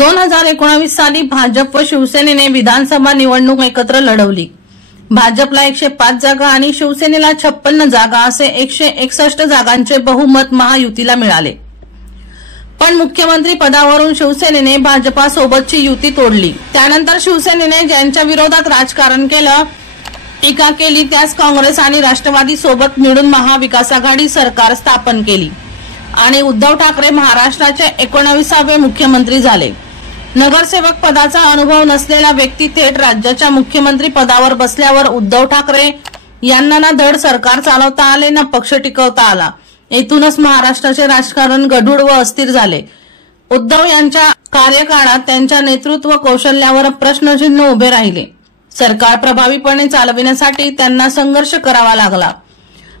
2019 साली भाजप व शिवसेनेने विधानसभा निवडणूक एकत्र लढवली। भाजपला 105 जागा आणि शिवसेनेला 56 जागा असे 161 जागांचे बहुमत महायुतीला मिळाले। पण मुख्यमंत्री पदावरून शिवसेनेने भाजपासोबतची युती तोडली। त्यानंतर शिवसेनेने ज्यांच्या विरोधात राजकारण केलं, टीका केली, त्यास काँग्रेस आणि राष्ट्रवादी सोबत मिळून महाविकास आघाडी सरकार स्थापन केली आणि उद्धव ठाकरे महाराष्ट्राचे 19वे मुख्यमंत्री झाले। नगरसेवक पदाचा अनुभव नसलेला व्यक्ती थेट राज्याच्या मुख्यमंत्री पदावर बसल्यावर उद्धव ठाकरे यांना ना धड सरकार चालवता आले ना पक्ष टिकवता आला। येथूनच महाराष्ट्राचे राजकारण गढूळ व अस्थिर झाले। उद्धव यांच्या कार्यकाळात त्यांच्या नेतृत्व कौशल्यावर प्रश्नचिन्ह उभे राहिले। सरकार प्रभावीपणे चालविण्यासाठी त्यांना संघर्ष करावा लागला।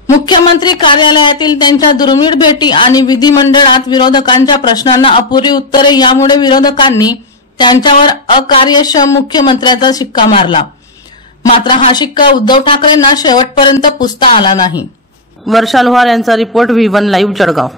मुख्यमंत्री कार्यालयातील त्यांच्या दुर्मिळ भेटी आणि विधिमंडळात विरोधकांच्या प्रश्नांना अपुरी उत्तरे यामुळे विरोधकांनी त्यांच्यावर अकार्यक्षम मुख्यमंत्र्याचा शिक्का मारला। मात्र हा शिक्का उद्धव ठाकरेंना शेवटपर्यंत पुसता आला नाही। वर्षा लोहार यांचा रिपोर्ट V1 लाईव्ह जळगाव।